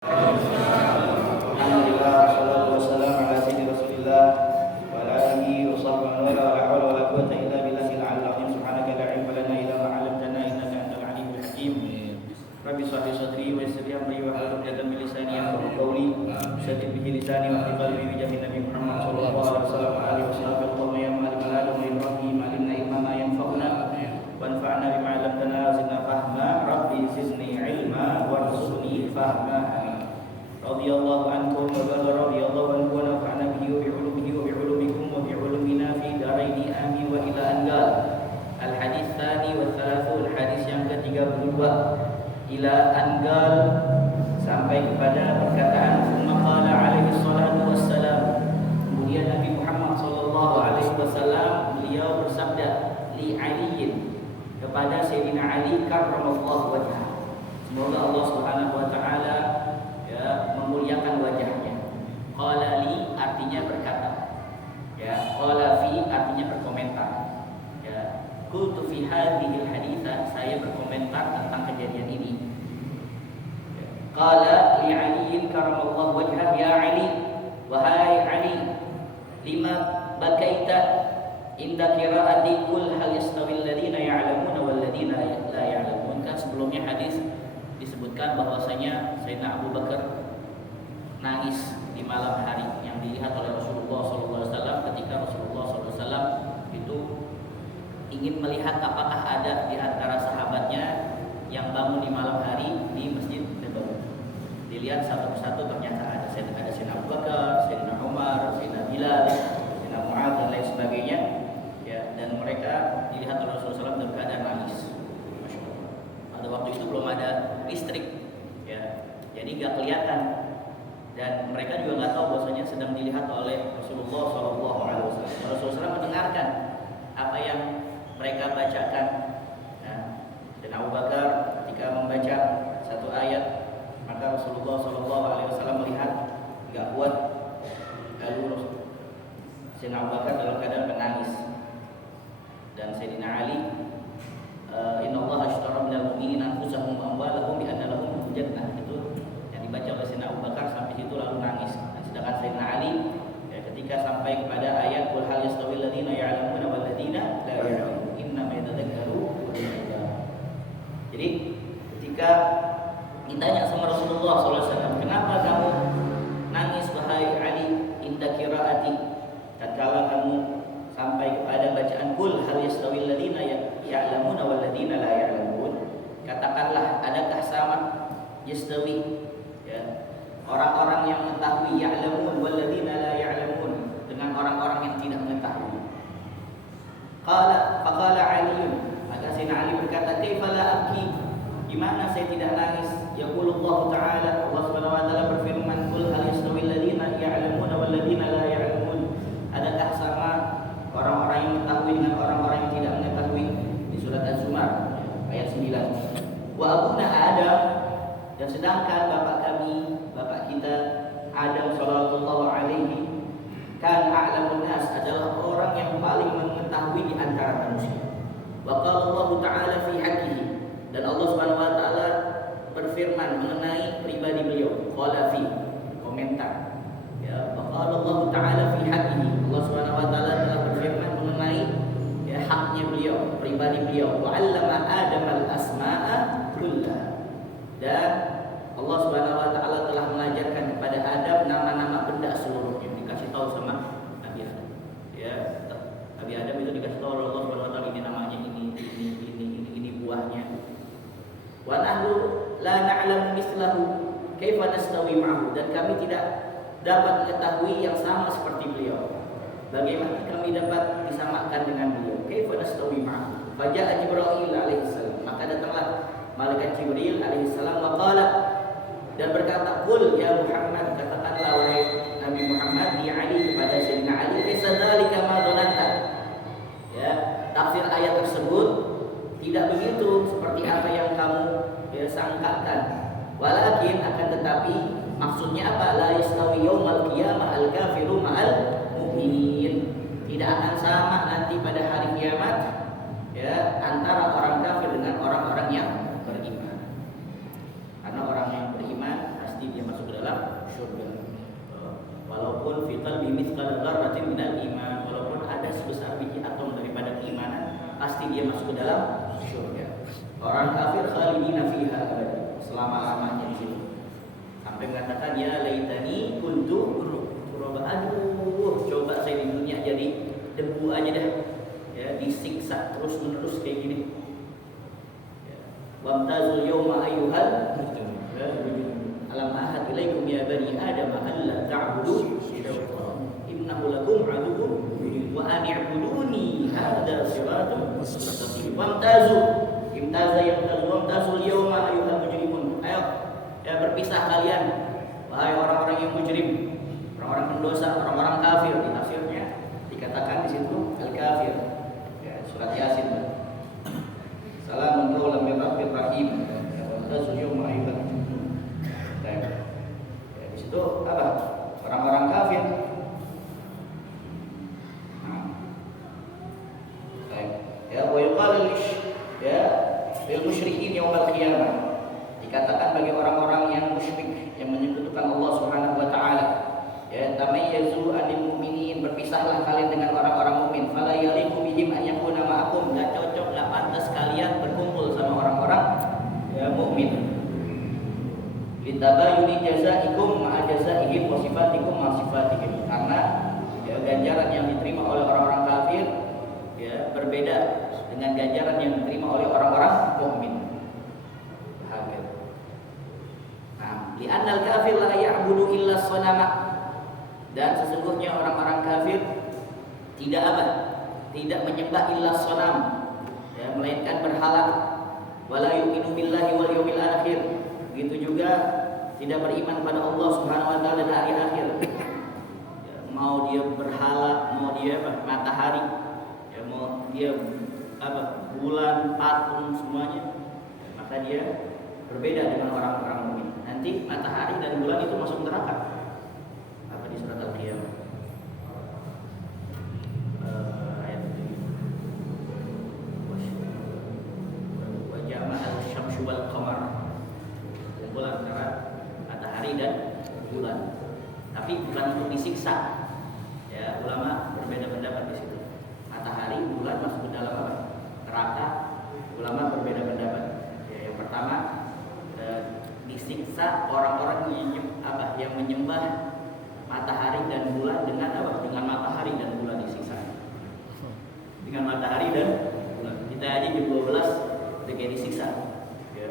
Alhamdulillah, wassalatu wassalamu ala sayyidi Rasulillah wa ala alihi wa sahbihi wa la hawla wa la quwwata illa billahil aliyyil azim. Subhanaka la ilma lana illa ma 'allamtana innaka antal alimul hakim. Rabbi shrah li sadri wa yassir li amri wa hlul 'uqdatam min lisani yafqahu qawli. Shaddid bihi lisani wa hdid qalbi bi jamin Nabi Muhammad sallallahu alaihi wasallam wa alihi wasallam ya ma'al adam wa ibrahim alimna ilma ma yanfa'una wa anfa'na bima 'allamtana wa zidna fahma. Rabbi zidni ilma warzuqni fahma. Radhiyallahu ankum wa radhiyallahu anhu wa nafa'ana bihi wa bi'ulumihi wa bi'ulumikum wa bi'ulumina fi daraini amin wa ila angal. Al-hadis tsani wa thalathun, hadis yang ke-32, ila angal, sampai kepada perkataan summa qala alaihi salatu wassalam. Kemudian Nabi Muhammad sallallahu alaihi wasallam beliau bersabda li aliyin, kepada Sayyidina Ali karramallahu wajhah. Semoga Allah Subhanahu wa taala memuliakan wajahnya. Qala li artinya berkata, ya. Qala fi artinya berkomentar, ya. Qultu fi hadhil haditha, saya berkomentar tentang kejadian ini. Ya. Qala li aliin karamallahu wajhah, ya Ali, wahai Ali, lima bakaita inda qiraati qul hal yastawil ladina ya'lamuna wal ladina la ya'lamun. Kan sebelumnya hadis disebutkan bahwasanya Sayyidina Abu Bakar nangis di malam hari yang dilihat oleh Rasulullah SAW ketika Rasulullah SAW itu ingin melihat apakah ada di antara sahabatnya yang bangun di malam hari di Masjid Nabawi. Dilihat satu persatu ternyata ada Sayyidina Abu Bakar, Sayyidina Umar, Sayyidina Bilal, Sayyidina Mu'adz dan lain sebagainya, ya. Dan mereka dilihat oleh Rasulullah SAW dalam keadaan nangis. Masya Allah. Pada waktu itu belum ada listrik, ya. Jadi nggak kelihatan. Dan mereka juga nggak tahu bahwasanya sedang dilihat oleh Rasulullah SAW. Rasulullah SAW mendengarkan apa yang mereka bacakan. Nah, dan Abu Bakar ketika membaca satu ayat, maka Rasulullah SAW melihat nggak kuat, lalu Sayyidina Abu Bakar dalam keadaan menangis. Dan Sayyidina Ali, Inna Allah ashtara minal mu'minina anfusahum wa amwalahum bi anna lahum jannah, itu dibaca oleh Sayyidina Abu Bakar sampai situ lalu nangis. Dan sedangkan Sayyidina Ali, ya, ketika sampai kepada ayat qul hal yastawil ladzina ya'lamuna wal ladzina la ya'lamun innama yatadzakkaru ulul albab. Jadi ketika ditanya sama Rasulullah SAW, kenapa kamu nangis wahai Ali inda qiraati, tatkala kamu sampai kepada bacaan qul hal yastawil ladzina ya'lamuna wal ladzina la ya'lamun, katakanlah adakah sama yastawi, orang-orang yang mengetahui ya'lamun walladzina la ya'lamun dengan orang-orang yang tidak mengetahui. Faqala Ali, maka Sayyidina Ali berkata, kaifa la abki, gimana saya tidak nangis? Yaqulullahu ta'ala, Allah Subhanahu wa taala berfirman, qul hal yastawil ladzina ya'lamuna walladzina la ya'lamun, adakah sama orang-orang yang mengetahui dengan orang-orang yang tidak mengetahui, di surat Az-Zumar ayat 9. Wa abuna Adam, dan sedangkan bapak kami, bapak kita Adam sallallahu alaihi, kan a'lamun nas, adalah orang yang paling mengetahui di antara manusia. Wa qala Allah Ta'ala fi haqqihi, dan Allah Subhanahu wa taala berfirman mengenai pribadi beliau. Qala fi, komentar, ya. Wa qala Allah Ta'ala fi haqqihi, Allah Subhanahu wa taala telah berfirman mengenai, ya, haknya beliau, pribadi beliau. Wa 'allama Adam al-asma'a kullaha, dan Allah Subhanahu wa taala telah mengajarkan kepada Adam nama-nama benda seluruhnya, dikasih tahu sama Nabi Adam. Ya, Nabi Adam itu dikasih tahu oleh Allah Subhanahu wa taala, ini namanya, ini buahnya. Wa nahnu la na'lamu mislahu kaifa nastawi ma'ahu, dan kami tidak dapat mengetahui yang sama seperti beliau. Bagaimana kami dapat disamakan dengan beliau? Kaifa nastawi ma'ahu? Faja'a Jibril alaihi salam, maka datanglah malaikat Jibril alaihissalam wa qala, dan berkata, qul ya Muhammad, katakanlah wahai Nabi Muhammad, di Ali, kepada Sayyidina Ali, laysa dzalika ma dhananta, ya, tafsir ayat tersebut tidak begitu seperti apa yang kamu, ya, sangkakan. Walakin, akan tetapi, maksudnya apa? La yastawi yaumal qiyamah al-kafiru ma'al mu'minin, tidak akan sama nanti pada hari kiamat, ya, antara orang kafir dengan orang-orang yang beriman. Karena orang yang beriman pasti dia masuk dalam surga. Walaupun fi qalbi mithqal dzarratin minal iman, walaupun ada sebesar biji atom daripada keimanan, pasti dia masuk ke dalam surga. Orang kafir khalidina fiha abada, selama-lamanya di situ. Sampai mengatakan ya laitani kuntu turaba, aduh coba saya di dunia jadi debu aja dah. Ya, disiksa terus-menerus kayak gini. Wamtazul yawma ayyuhal alam ahad ilaikum ya bani adam alla ta'budu innahu lakum aduwwun wa an i'buduni hadza siratun mustaqim. Wamtazul yawma ayyuhal mujrimun. Ayo ya berpisah kalian wahai orang-orang yang mujrim, orang-orang pendosa, orang-orang kafir. Di tafsirnya dikatakan di situ al-kafir. Ya, surat Yasin. Salamun qaulan min rabbir rahim. Wamtazul yawma ayyuhal mujrimun. Ya, di situ apa? Orang-orang kafir. Ya, wa yuqalu lil musyrikin yaumil qiyamah. Dikatakan bagi orang-orang yang musyrik yang menyekutukan Allah Subhanahu wa taala, ya tamayyazu anil mu'minin, berpisahlah kalian dengan orang-orang mukmin. Fala yaliqu bihim an yakuna ma'akum, enggak cocok, enggak pantas kalian berkumpul sama orang-orang ya mukmin. Litabayuni jazaikum ma'a jazaihim wa sifatikum ma'a sifatihim. Karena ya, ganjaran yang diterima oleh orang-orang kafir ya berbeda dengan ganjaran yang diterima oleh orang-orang mukmin. Li'annal kafir la ya'budu illa sanama, dan sesungguhnya orang-orang kafir tidak apa? Tidak menyembah illa sanam, ya, melainkan berhala. Wala yu'minu billahi wal yawmil akhir. Begitu juga tidak beriman pada Allah Subhanahu wa taala dan hari akhir. Ya, mau dia berhala, mau dia apa? Matahari, ya, mau dia apa? Bulan, patung, semuanya, ya, maka dia berbeda dengan orang-orang mukmin. Nanti matahari dan bulan itu masuk neraka. Apa di surat Al-Qiyamah? Ayat 7. Wa jama'al syamsu wal qamar. Kumpul antara matahari dan bulan. Tapi bukan untuk disiksa. Ya, ulama berbeda pendapat di situ. Matahari, bulan masuk ke dalam apa? Neraka. Ulama berbeda pendapat. Ya, yang pertama disiksa orang-orang yang menyembah matahari dan bulan dengan apa? Dengan matahari dan bulan disiksa. Dengan matahari dan bulan. Kita aja di 12 udah kayak disiksa. Ya.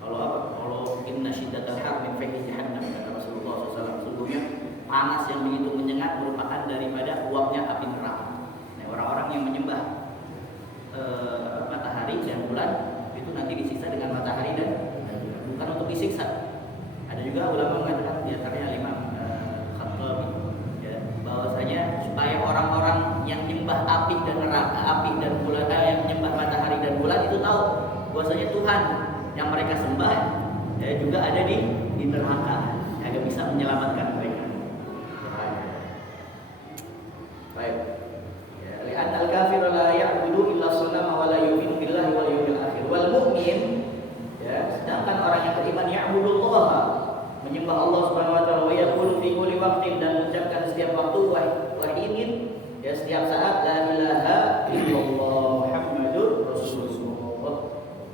Kalau apa? Kalau inna syiddatal har min fayhi jahannam, kata Rasulullah SAW. Sesungguhnya panas yang begitu menyengat merupakan daripada uapnya api neraka. Nah, orang-orang yang menyembah matahari dan bulan itu nanti disiksa dengan matahari dan bukan untuk disiksa. Ada juga ulama mengatakan di antaranya Imam Khattabi, ya, bahwasanya supaya orang-orang yang menyembah api dan neraka, api dan bulan, yang menyembah matahari dan bulan itu tahu bahwasanya Tuhan yang mereka sembah ya, juga ada di neraka, agar bisa menyelamatkan mereka. Baik. Ya, li'annal kafir la ya'budu illa sanama wa la yu'minu billahi wal yawmil akhir. Wal mu'min, ya, sedangkan orang yang beriman ya'budullah, menyembah Allah Subhanahu wa taala, wa yaqulu fi kulli waqtin, dan mengucapkan setiap waktu wa hinin, ya, setiap saat, la ilaha illallah Muhammadur Rasulullah,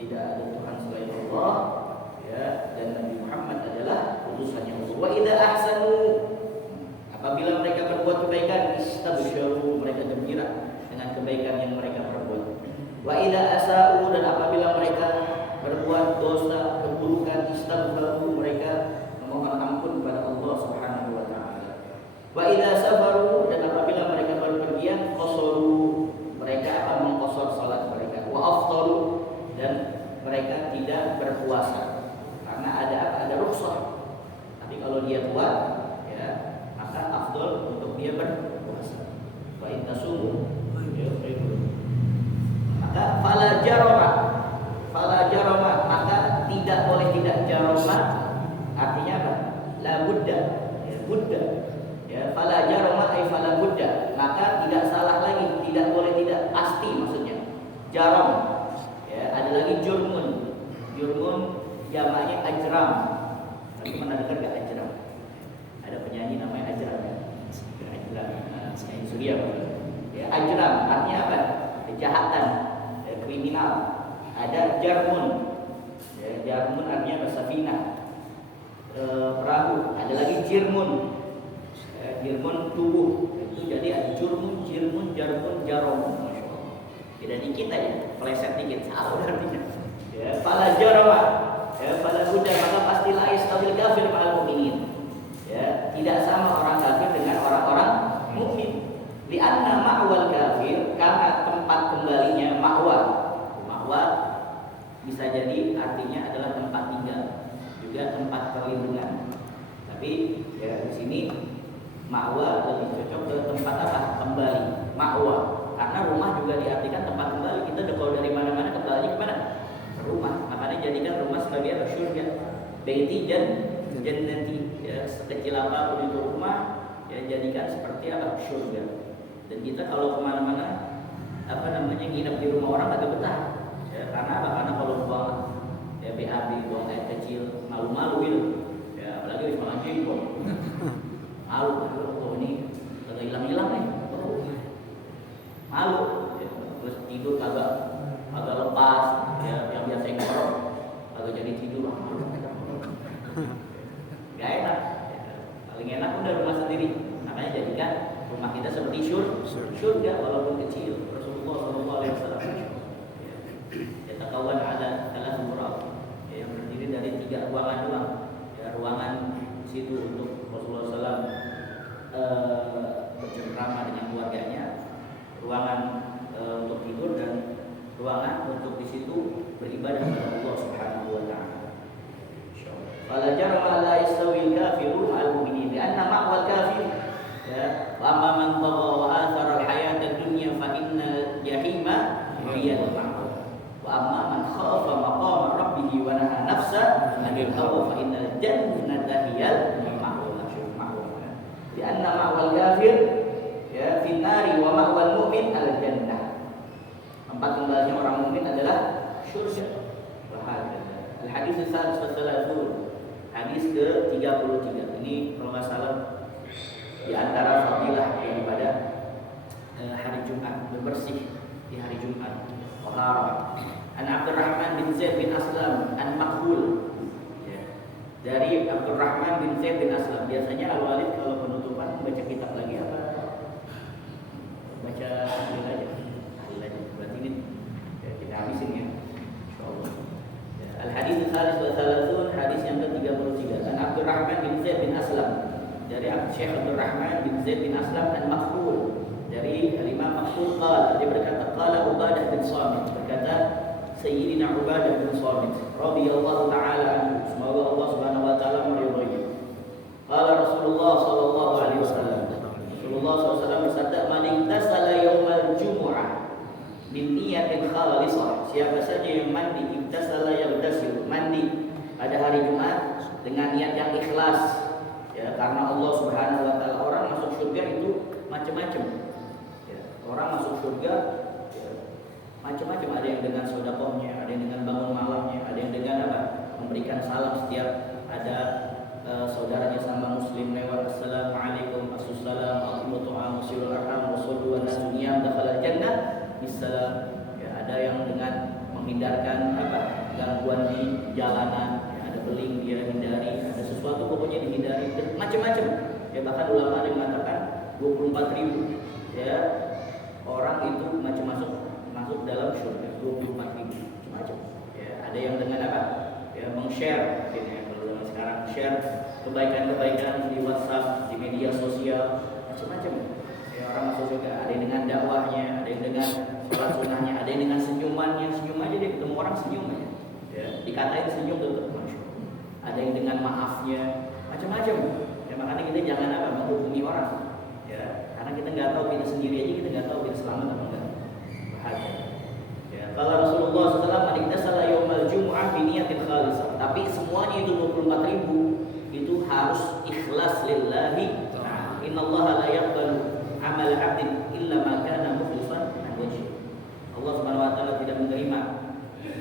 tidak ada Tuhan selain Allah, ya, dan Nabi Muhammad adalah utusannya Allah. Wa idza ahsanu, apabila mereka berbuat kebaikan, istabsyaru, mereka gembira dengan kebaikan yang mereka perbuat. Wa idza asa'u, dan apabila mereka berbuat dosa, keburukan, istaghfaru, mereka memohon ampun kepada Allah Subhanahu wa taala. Wa idza safaru, dan apabila mereka berpergian, qasaru, mereka akan mengqasar salat mereka. Wa aftaru, dan mereka tidak berpuasa. Karena ada apa? Ada rukhsah. Tapi kalau dia kuat, ya, maka afdal untuk dia berpuasa. Wa in tasumu, maka fala jarama, maka tidak boleh tidak jarama, artinya apa? La budda, ya, budda, ya, fala jarama ay fala budda, maka tidak salah lagi, tidak boleh tidak, pasti maksudnya. Jaram, ya, ada lagi jurmun jamaknya ajram. Tapi mana dengar gak ajram? jarmun. Ya, jarmun artinya safina, perahu. Ada lagi jirmun. Jirmun tubuh. Itu jadi ada jurmun, jirmun, jarmun, jarom. Tidak dikit aja, pleset dikit, salah artinya. Ya, fala jarama, ya, fala buddha, maka pastilah istawil kafir ma'al mu'minin. Ya, tidak sama orang kafir dengan orang-orang mukmin. Li'anna ma'wal kafir, karena tempat kembalinya ma'wa. Ma'wa bisa jadi artinya adalah tempat tinggal, juga tempat perlindungan. Tapi ya di sini ma'wa lebih cocok ke tempat apa? Kembali, ma'wa. Karena rumah juga diartikan tempat kembali. Kita kalau dari mana-mana kembali kemana? Ke rumah. Makanya jadikan rumah sebagai surga. Baiti jannati, ya, sekecil apapun itu rumah, ya jadikan seperti apa? Surga. Dan kita kalau kemana-mana nginep di rumah orang agak betah. Ya, karena apa? Karena kalau buang ya BAB, buang air kecil, malu-malu gitu. Ya, apalagi wis makan jengkol. Malu, oh ini agak hilang-hilang nih. Malu, ya, terus tidur agak lepas, ya, yang biasa ngorok agak jadi tidur. Gak enak, ya, paling enak udah rumah sendiri. Makanya jadikan rumah kita seperti surga walaupun kecil. Rasulullah SAW ya takawan ada salah surau yang terdiri dari 3 ruangan doang. Ya, ruangan situ untuk Rasulullah SAW bercengkrama dengan keluarganya, ruangan untuk tidur, dan ruangan untuk di situ beribadah kepada Allah Subhanahu wa taala. Fala jarma la yastawi al-kafiru ma'al mu'minin li'anna ma'wal kafir ya lama man tagha wa athara al-hayat ad-dunya fa inna jahima hiya al-ma'wa wa amma man khafa maqama rabbih wa naha nafsa 'anil hawa fa inna jannata hiya al-ma'wa. Li'anna ma'wal kafir ya fi nari wa ma'wal mu'min al-jannah. Tempat kembalinya orang mukmin adalah surga. Al-hadits as-salis wa salasun. Hadis ke-33. Ini kalau nggak salah di antara fadilah daripada hari Jumat, berbersih di hari Jumat. Taharah. An Abdurrahman bin Zaid bin Aslam an Makhul. Ya. Dari Abdurrahman bin Zaid bin Aslam. Biasanya Al-Walid kalau penutupan baca kitab lagi apa? Baca tahlil aja. Berarti ini ya, kita habisin ya. Insyaallah. Al-hadits al-thalith wa thalathun, hadis yang ke-33. An Abdurrahman bin Zaid bin Aslam, dari Syekh Abdurrahman bin Zaid bin Aslam dan Makhul, dari Imam Makhul qala, dia berkata qala Ubadah bin Samit, berkata Sayyidina Ubadah bin Samit radhiyallahu taala anhu, semoga Allah Subhanahu wa taala meridhoinya. Qala Rasulullah sallallahu alaihi wasallam, Rasulullah SAW bersabda, man iktasala yaumal jumu'ah min niyatin khalisah, siapa saja yang mandi, iktasala yaghtasil, mandi pada hari Jumat dengan niat yang ikhlas, ya, karena Allah Subhanahu wa taala. Orang masuk surga itu macam-macam. Ya, orang masuk surga ya, macam-macam, ada yang dengan sedekahnya, ada yang dengan bangun malamnya, ada yang dengan apa? Memberikan salam setiap ada saudaranya sama muslim lewat, assalamualaikum, assalam, alaikum ta'am, wasilul arham, wasallu wa nasuniyam, dakhalal jannah bisalam. Ya, ada yang dengan menghindarkan apa? Gangguan di jalanan, ya, ada beling dia hindari, ada sesuatu pokoknya dihindari, macam-macam. Ya, bahkan ulama ada yang mengatakan 24.000 ya orang itu macam masuk dalam surga, 24.000 macam-macam. Ya, ada yang dengan apa? Ya, meng-share mungkin ya, kalau zaman sekarang share kebaikan-kebaikan di WhatsApp, di media sosial, macam-macam. Ya, orang masuk surga, ada yang dengan dakwahnya, ada yang dengan sholat sunnahnya, ada yang dengan senyumannya, senyum aja dia ketemu orang senyum aja. Ya, dikatain senyum tetap masuk. Ada yang dengan maafnya, macam-macam. Ya, makanya kita jangan apa menghukumi orang. Ya, karena kita nggak tahu, kita sendiri aja kita nggak tahu kita selamat atau enggak. Bahagia. Ya, kalau Rasulullah SAW iktasala yaumal jumu'ah bi niyatin khalisah, tapi semuanya itu 24.000 itu harus ikhlas lillahi ta'ala. Innallaha la yaqbalu amal 'abdin illa ma kana mukhlishan an wajhi. Allah Subhanahu wa taala tidak menerima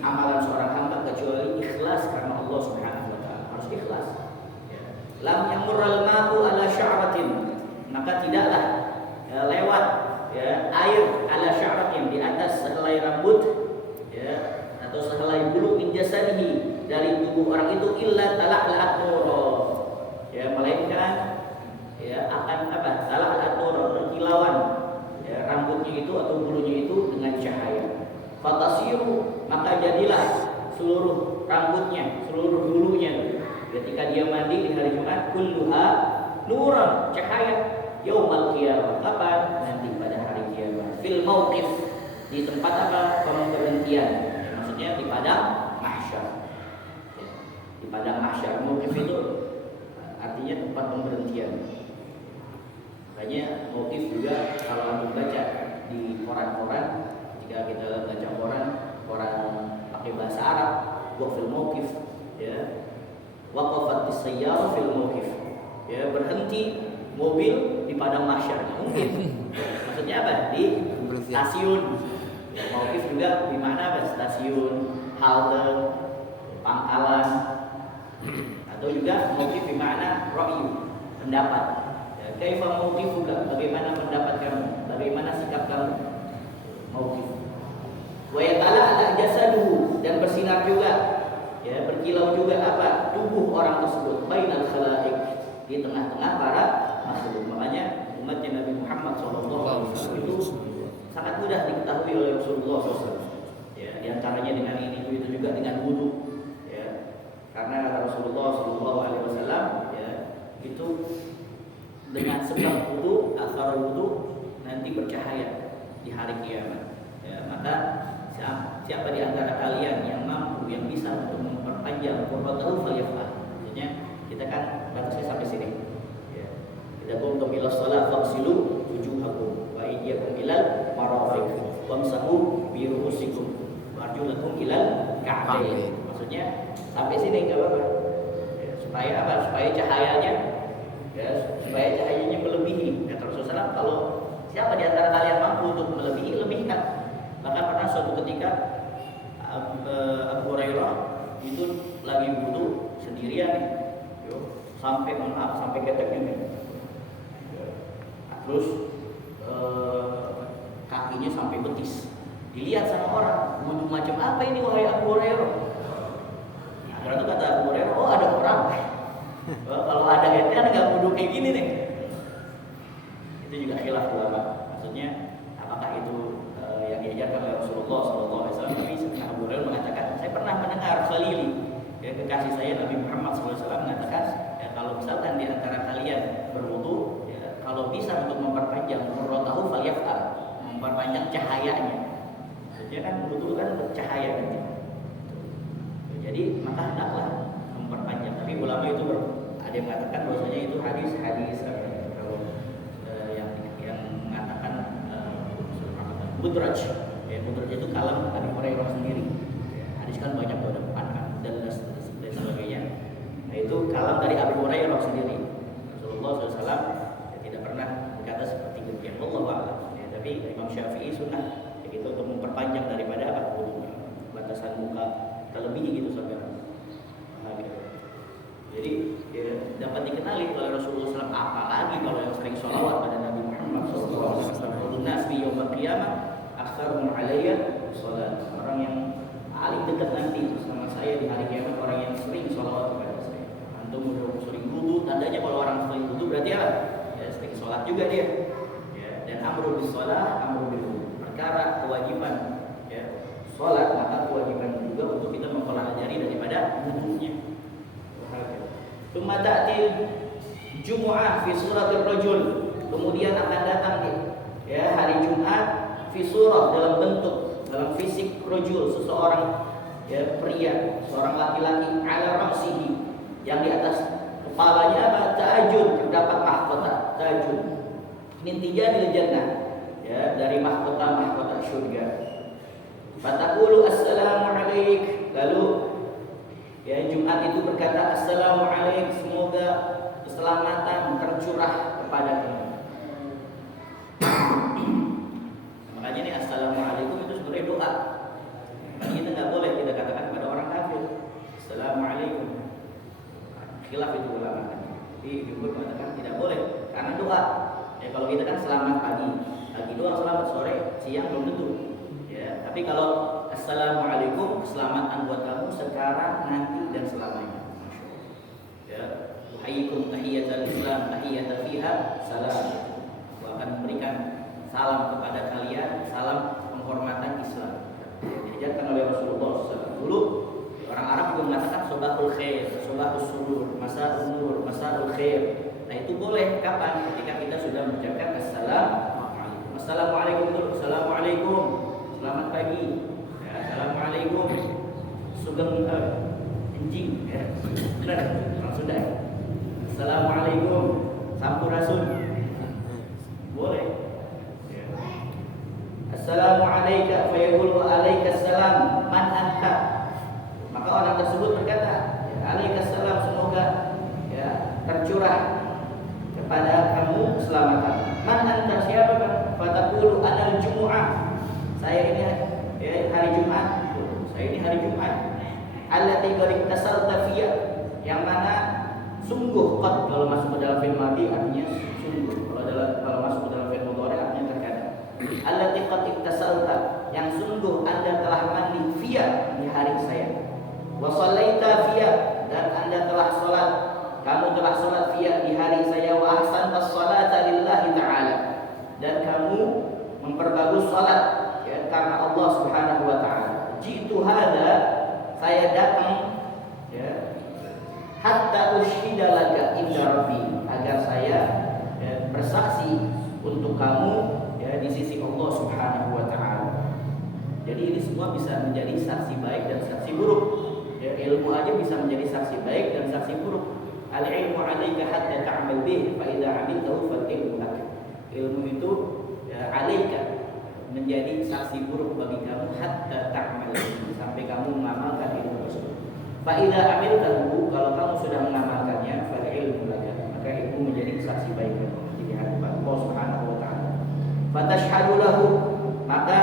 amalan seorang hamba kecuali ikhlas karena Allah Subhanahu wa taala. Harus ikhlas. Ya. Lam yamurral ma'u ala sya'ratin, maka tidaklah lewat ya air ala sya'ratin, di atas helai rambut, ya, atau sehelai bulu min jasadihi, dari tubuh orang itu, illa tala'la'at nura, ya, melainkan ya akan apa? Tala'la'at nura, berkilauan ya rambutnya itu atau bulunya itu dengan cahaya. Fatasiru, maka jadilah seluruh rambutnya, seluruh bulunya ketika dia mandi di hari Jumat, kulluha nuran, cahaya, yaumal qiyamah, kapan? Nanti pada hari kiamat. Fil mauqif, di tempat apa? Pemberhentian. Ya, maksudnya di padang mahsyar. Ya, di padang mahsyar. Mauqif itu artinya tempat pemberhentian. Makanya mauqif juga kalau antum baca di koran-koran, jika kita baca koran pakai bahasa Arab, wa fil mauqif, ya. Waqafatis sayyara fil mauqif. Ya, berhenti mobil di padang mahsyar. Mungkin. Maksudnya apa? Di stasiun. Ya, mauqif juga di mana apa? Stasiun, halte, pangkalan. Atau juga mauqif di mana ra'yu, pendapat. Ya, kaifa mauqifuka? Bagaimana pendapat kamu? Bagaimana sikap kamu? Mauqif. Wa yatala'ala jasaduhu, dan bersinar juga. Ya, berkilau juga apa? Tubuh orang tersebut bainal khalaiq, di tengah-tengah para makhluk. Makanya umatnya Nabi Muhammad SAW itu sangat mudah diketahui oleh Rasulullah SAW. Ya, di antaranya dengan ini, itu juga dengan wudu. Ya, karena Rasulullah SAW ya itu dengan sebab wudu, asar wudu nanti bercahaya di hari kiamat. Ya, maka siapa di antara kalian yang mampu, yang bisa untuk memperpanjang qurratahu falyaf'al. Maksudnya kita kan batasnya sampai sini. Ya. Kita qumtum ila shalah faghsilu wujuhakum wa aydiyakum ilal marafiq wamsahu bi ru'usikum wa arjulakum ilal ka'bayn. Maksudnya sampai sini enggak apa-apa. Ya, supaya apa? Supaya cahayanya melebihi. Kata Rasulullah, kalau siapa di antara kalian mampu untuk melebihi, lebihkan. Bahkan pernah suatu ketika Abu Hurairah itu lagi wudu sendirian nih, sampai keteknya nih. Nah, terus kakinya sampai betis. Dilihat sama orang, wudu macam apa ini wahai Abu Hurairah? Nah, itu kata Abu Hurairah, oh ada orang. Kalau ada ente nggak wudu kayak gini nih. Itu juga khilaf ulama. Maksudnya apakah itu yang diajarkan oleh Rasulullah SAW? Tapi sebenarnya Abu Hurairah mengatakan, saya pernah mendengar Khalili, ya, kekasih saya Nabi Muhammad SAW mengatakan, ya, kalau misalkan di antara kalian berwudu, ya, kalau bisa untuk memperpanjang qurratahu falyaf'al, memperpanjang cahayanya. Maksudnya kan wudu kan bercahaya nanti. Jadi maka hendaklah memperpanjang. Tapi ulama itu ada yang mengatakan bahwasanya itu hadis kalau yang mengatakan mudraj. Ya, mudraj itu kalam Abi Hurairah sendiri. Ya, hadis kan banyak tuh, ada An dan sebagainya. Nah, itu kalam dari Abi Hurairah sendiri. Rasulullah SAW ya, tidak pernah berkata seperti demikian. Wallahu a'lam. Ya, tapi Imam Syafi'i sunnah itu untuk memperpanjang daripada apa? Batasan muka terlebih gitu saudara. Nah, gitu. Jadi ya, dapat dikenali oleh Rasulullah SAW, apalagi kalau yang sering sholawat pada Nabi Muhammad SAW. Nasbi yaumil qiyamah aktsaruhum alayya shalat. Orang yang paling dekat nanti sama saya di hari kiamat, orang yang sering sholawat kepada saya. Antum udah sering wudu, tandanya kalau orang sering wudu berarti apa? Ya, sering sholat juga dia. Ya, dan amru bis shalah, amru bil wudu. Perkara kewajiban ya sholat, maka kewajiban juga untuk kita mempelajari daripada wudunya. Tsumma ta'til Jumu'ah fi suratir rajul. Kemudian akan datang ya hari Jumat fi surah, dalam bentuk, dalam fisik rajul, seseorang ya pria, seorang laki-laki, ala ra'sihi, yang di atas kepalanya apa? Ta'ajud, terdapat mahkota ta'ajud min tijanil jannah, ya, dari mahkota surga. Fataqulu assalamu alaik, lalu ya Jumat itu berkata assalamu alaik, semoga keselamatan tercurah kepadamu. Makanya ini assalamualaikum itu sebenarnya doa. Makanya kita nggak boleh kita katakan kepada orang kafir assalamualaikum. Khilaf itu ulama. Jadi jumhur mengatakan tidak boleh karena doa. Ya kalau kita kan selamat pagi doang, selamat sore, siang belum tentu. Ya, tapi kalau assalamualaikum, keselamatan buat kamu sekarang, nanti dan selamanya. Ya, uhayyikum tahiyatal Islam tahiyatan fiha salam. Aku akan memberikan salam kepada kalian, salam penghormatan Islam. Diajarkan oleh Rasulullah SAW. Dulu orang Arab juga mengatakan sobahul khair, sobahul surur, masaul nur, masaul khair. Nah itu boleh kapan? Ketika kita sudah mengucapkan assalamualaikum. Assalamualaikum dulu. Assalamualaikum. Selamat pagi. Ya, assalamualaikum. Sugeng anjing. Ya. Benar. Langsung dah. Assalamualaikum. Sampurasun. Boleh. Ya. Assalamualaikum wa yaqulu alaikassalam man anta. Maka orang tersebut berkata, ya, alaikassalam, semoga ya tercurah kepada kamu keselamatan. Man anta, siapa kan? Fataqulu anal jumu'ah. Saya ini ya, hari Jumat. Saya ini hari Jumat. Allati qad iktasalta fiyya, yang mana sungguh qad kalau masuk ke dalam fi'il madhi artinya sungguh. Kalau masuk ke dalam fi'il mudhari artinya terkadang. Allati qad iktasalta, yang sungguh Anda telah mandi fiyya, di hari saya. Wa shallaita fiyya, dan Anda telah salat, kamu telah salat fiyya, di hari saya. Wa ahsanta sholata lillahi ta'ala, dan kamu memperbagus salat ya karena Allah Subhanahu wa taala. Jitu hada, saya datang ya, hatta usyhida laka inda rabbi, agar saya ya, bersaksi untuk kamu ya di sisi Allah Subhanahu wa taala. Jadi ini semua bisa menjadi saksi baik dan saksi buruk. Ya, ilmu aja bisa menjadi saksi baik dan saksi buruk. Al-ilmu 'alaika hatta ta'mal bih, fa idza 'amiltahu fal ilmu lak. Ilmu itu ya, 'alaika, menjadi saksi buruk bagi kamu hatta ta'mal bih, sampai kamu mengamalkan ilmu tersebut. Fa idza 'amiltahu, kalau kamu sudah mengamalkannya, fal ilmu lak, maka ilmu menjadi saksi baik kamu di hadapan Allah Subhanahu wa taala. Fa tashhadu lahu, maka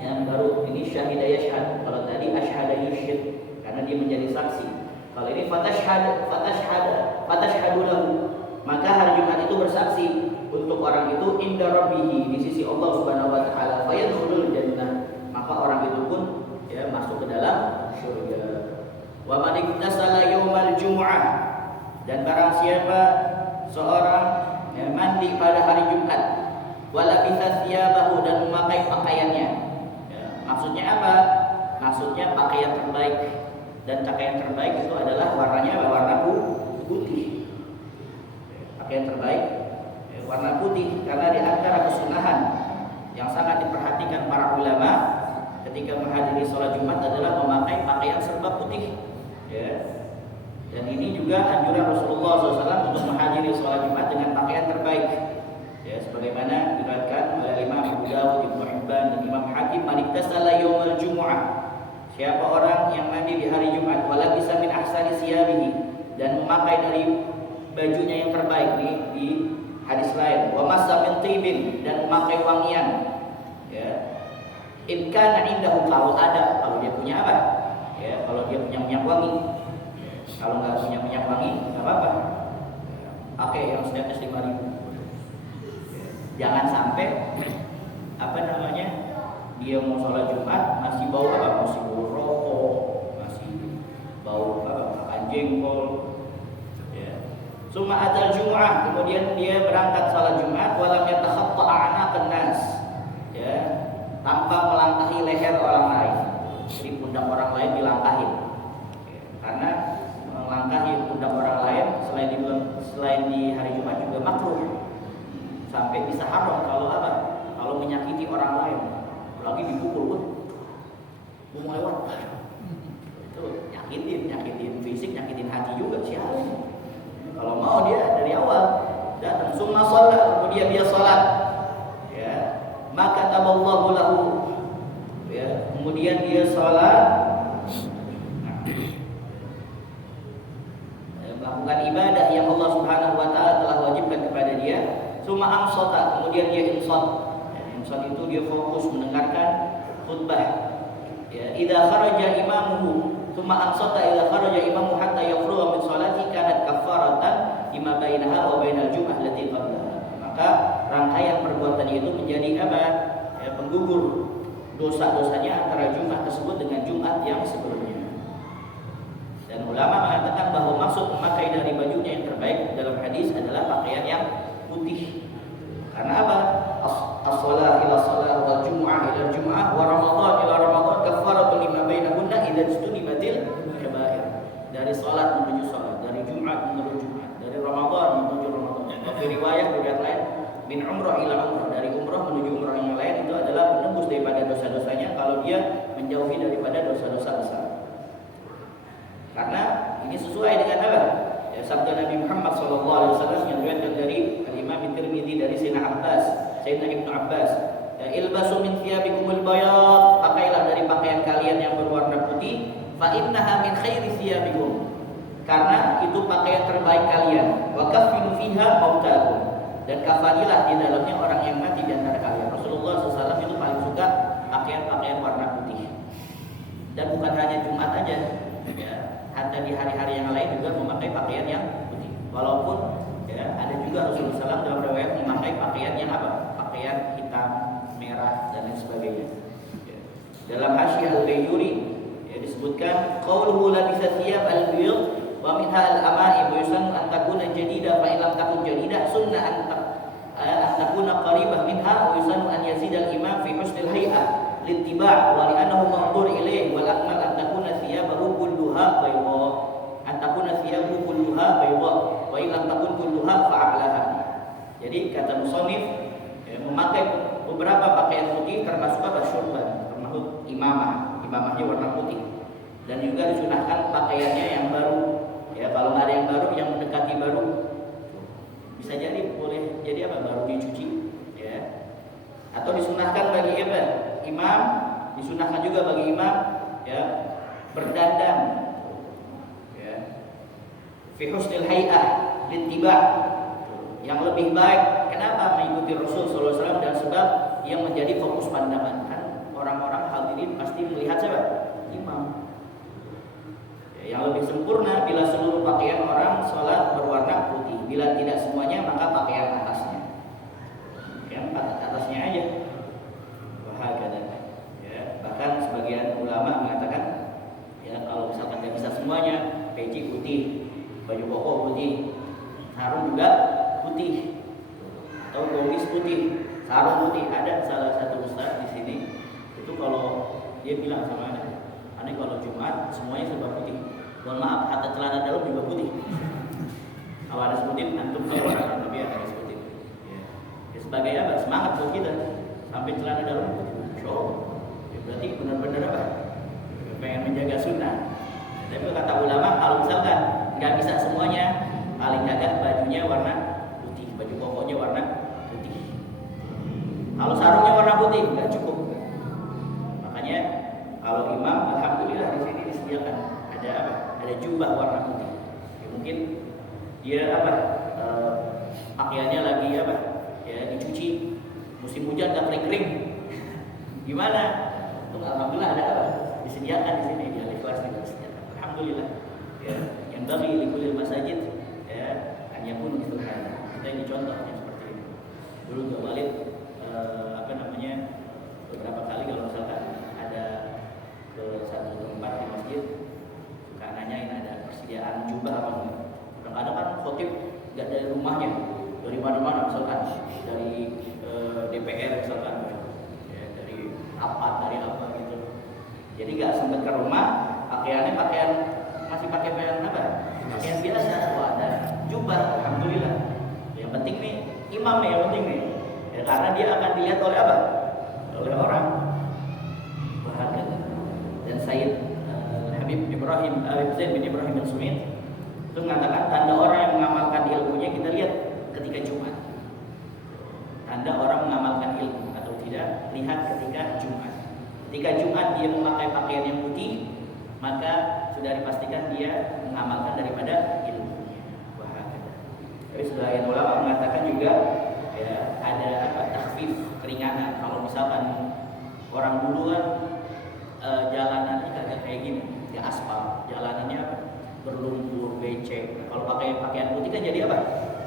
yang baru ini syahida yashhad. Kalau tadi asyhada yusyhid, karena dia menjadi saksi. Kalau ini fatashhadu lahu, maka hari Jumat itu bersaksi untuk orang itu inda rabbihi, di sisi Allah Subhanahu wa taala. Fa yadkhulul jannah, maka orang itu pun ya masuk ke dalam surga. Wa man iktasala yaumal jumu'ah, dan barang siapa seorang yang mandi pada hari Jumat, wala bisa thiyabahu, dan memakai pakaiannya. Ya, maksudnya apa? Maksudnya pakaian terbaik. Dan pakaian terbaik itu adalah warnanya warna putih. Pakaian terbaik warna putih, karena di antara kesunahan yang sangat diperhatikan para ulama ketika menghadiri sholat Jumat adalah memakai pakaian serba putih. Ya. Dan ini juga anjuran Rasulullah SAW untuk menghadiri sholat Jumat dengan pakaian terbaik. Ya, sebagaimana diriwayatkan oleh Imam Abu Dawud, Ibnu Hibban, dan Imam Hakim, man iktasala yaumal jumu'ah, siapa orang yang mandi di hari Jumat, wala bisa min ahsani siyabihi, dan memakai dari bajunya yang terbaik di hadis lain, wa massa min tibin, dan memakai wangian. Ya. In kana indahu, kalau dia punya apa? Ya, kalau dia punya minyak wangi. Kalau nggak punya minyak wangi, nggak apa-apa. Pakai yang setetes 5.000. Jangan sampai dia mau sholat Jumat masih bau apa? Masih bau rokok, masih bau apa? Makan jengkol. Ya. Summa atal Jum'ah, kemudian dia berangkat sholat Jumat, walam yatakhatta'a anaqan nas. Ya, tanpa melangkahi leher orang lain. Jadi pundak orang lain dilangkahi. Ya, karena melangkahi pundak orang lain selain di hari Jumat juga makruh. Sampai bisa haram kalau apa? Kalau menyakiti orang lain, lagi dipukul, mau lewat, itu nyakitin fisik, nyakitin hati juga siapa? Kalau mau dia dari awal datang, summa sholat, kemudian dia sholat, ya, maka taballahu lahu, ya, kemudian dia sholat, melakukan ibadah yang Allah Subhanahu Wa Taala telah wajibkan kepada dia. Summa amsata, kemudian dia insat. Insat itu dia fokus mendengarkan khutbah. Ya, idza kharaja imamuhu, summa amsata idza kharaja imamuhu hatta yafruga min sholati kanat kafaratan lima bainaha wa bainal jum'ah allati qablaha. Maka rangkaian perbuatan itu menjadi apa? Ya, penggugur dosa-dosanya antara Jumat tersebut dengan Jumat yang sebelumnya. Dan ulama mengatakan bahwa maksud memakai dari bajunya yang terbaik dalam hadis adalah pakaian yang putih. Karena apa? As-shalah ila shalah wa jumu'ah ila jumu'ah wa ramadan ila ramadan kafaratu lima bainahunna idza istunibatil kabair. Dari salat menuju salat, dari Jumat menuju Jumat, dari Ramadan menuju Ramadan. Di riwayat lain min umrah ila umrah, dari umrah menuju umrah yang lain itu adalah menembus daripada dosa-dosanya kalau dia menjauhi daripada dosa-dosa besar. Karena ini sesuai dengan apa? Ya, sabda Nabi Muhammad SAW yang diriwayatkan dari Imam Tirmidzi dari Sayyidina Ibnu Abbas, ya, ilbasu min thiyabikumul bayad, pakailah dari pakaian kalian yang berwarna putih, fa innaha min khairi thiyabikum, karena itu pakaian terbaik kalian, wa kaffinu fiha mautakum, dan kafanilah di dalamnya orang yang mati di antara kalian. Rasulullah SAW itu paling suka pakaian-pakaian warna putih. Dan bukan hanya Jumat aja, ya, hatta di hari-hari yang lain juga memakai pakaian yang putih. Walaupun ya, ada juga Rasulullah SAW dalam riwayat memakai pakaian yang apa? Pakaian hitam, merah dan lain sebagainya. Ya. Dalam Hasyiah Al-Bayyuri ya, disebutkan qauluhu labisa thiyab al-bayd wa minha al-ama'im wa yusannu an takuna jadida fa illam takun jadida sunnah an takuna qaribah minha wa yusannu an yazid al-imam fi husnil hay'ah littiba' wa li'annahu manzur ilayhi wal akmal an takuna thiyabahu kulluha bayda, an takuna thiyabahu kulluha bayda wa illam takun kulluha fa'alaha. Jadi kata musannif ya, memakai beberapa pakaian putih termasuk apa? Syurban, termasuk imamahnya warna putih. Dan juga disunahkan pakaiannya yang baru. Ya, kalau nggak ada yang baru, yang mendekati baru, bisa jadi boleh jadi apa? Baru dicuci, ya. Atau disunahkan bagi apa? Imam, disunahkan juga bagi imam, ya, berdandan, ya. Fi husnil hay'ah littiba', yang lebih baik. Kenapa? Mengikuti Rasul SAW, dan sebab yang menjadi fokus pandangan kan orang-orang hadirin pasti melihat siapa? Imam. Yang lebih sempurna bila seluruh pakaian orang sholat berwarna putih. Bila tidak semuanya maka pakaian atasnya. Yang atasnya aja. Wahakadha. Ya, bahkan sebagian ulama mengatakan ya kalau misalkan tidak bisa semuanya, peci putih, baju koko putih, sarung juga putih, atau gamis putih, sarung putih. Ada salah satu ustaz di sini itu kalau dia bilang sama anak kalau Jumat semuanya serba putih. Mohon maaf, hatta celana dalam juga putih. Kalau ada sebutin, antum kalau orang lebih ada sebutin. Ya, sebagai apa? Semangat buat kita. Sampai celana dalam putih. Show. Ya, berarti benar-benar apa? Pengen menjaga sunnah. Tapi kata ulama, kalau misalkan nggak bisa semuanya, paling kagak bajunya warna putih, baju kokonya warna putih. Kalau sarungnya warna putih, nggak cukup. Makanya kalau imam, alhamdulillah di sini disediakan ada apa? Ada jubah warna putih. Ya, mungkin dia apa? Pakaiannya lagi apa? Ya dicuci. Musim hujan tak kering-kering. Gimana? Untuk alhamdulillah ada apa? Disediakan di sini di Al-Ikhlas juga disediakan. Alhamdulillah. Ya, yang bagi likulil masajid ya hanya pun istilahnya. Kita ini contohnya seperti ini. Dulu Mbak Walid beberapa kali kalau misalkan ada ke satu tempat di masjid suka nanyain ada persediaan jubah apa enggak. Kadang-kadang kan khotib nggak dari rumahnya, dari mana-mana misalkan dari DPR misalkan, ya, dari apa gitu. Jadi nggak sempat ke rumah, pakaiannya masih pakai pakaian apa? Pakaian biasa, ada jubah, alhamdulillah. Yang penting nih imam nih, yang penting nih, ya, karena dia akan dilihat oleh apa? Oleh orang. Bahagia. Dan Sayyid Habib Zain bin Ibrahim bin Sumit itu mengatakan tanda orang yang mengamalkan ilmunya kita lihat ketika Jumat. Tanda orang mengamalkan ilmu atau tidak lihat ketika Jumat. Ketika Jumat dia memakai pakaian yang putih, maka sudah dipastikan dia mengamalkan daripada ilmunya. Bahagia. Tapi sebagian ulama mengatakan juga ya ada takhfif, keringanan. Kalau misalkan orang dulu kan jalanannya kagak kayak gini, ya aspal, jalanannya apa? Berlumpur, becek. Kalau pakai pakaian putih kan jadi apa?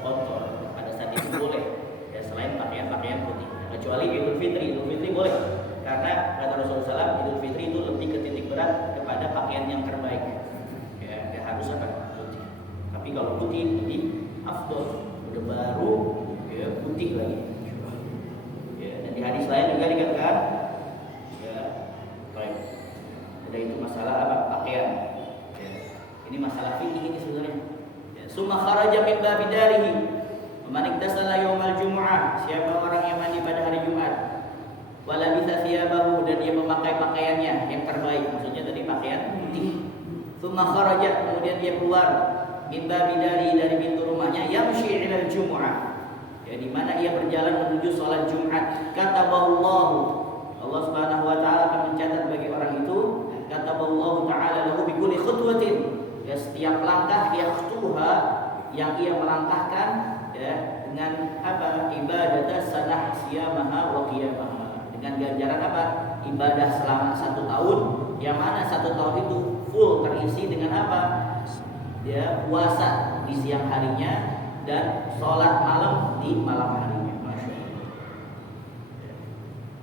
Kotor. Pada saat itu boleh. Ya selain pakaian putih. Kecuali Idul Fitri boleh. Karena kata Rasulullah darihi. Man iktasala yaumal jumu'ah, siapa orang yang mandi pada hari Jumat, wa labitha thiyabahu, dan dia memakai pakaiannya yang terbaik, maksudnya tadi pakaian putih. Tsumma kharaja, kemudian dia keluar min babi dari pintu rumahnya, yamshi ilal jumu'ah, ya di mana ia berjalan menuju salat Jumat. Kataballahu, Allah Subhanahu wa taala akan mencatat bagi orang itu, kataballahu taala lahu bi kulli khutwatin, ya setiap langkah yakhtuha yang ia melangkahkan, ya dengan apa? Ibadah sanah siyamaha wa qiyamaha, dengan ganjaran apa? Ibadah selama 1 tahun, yang mana 1 tahun itu full terisi dengan apa? Ya puasa di siang harinya dan sholat malam di malam harinya. Masya Allah.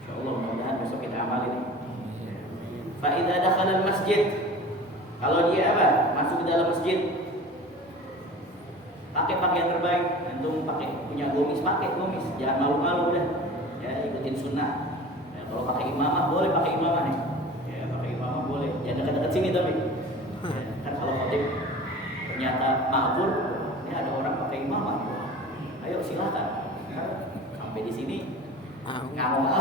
Insya Allah mudah-mudahan besok kita amal ini. Fa idza dakhala al-masjid, kalau dia apa? Masuk ke dalam masjid, pakai pakaian terbaik. Antum punya gomis, pakai gomis, jangan malu-malu udah. Ya, ikutin sunnah. Ya, kalau pakai imamah boleh pakai imamah nih. Ya, pakai imamah boleh. Jangan dekat-dekat sini tapi. Ya, kan kalau khotib ternyata makmur, ini ada orang pakai imamah. Ayo silakan. Ya, sampai di sini ngamuk.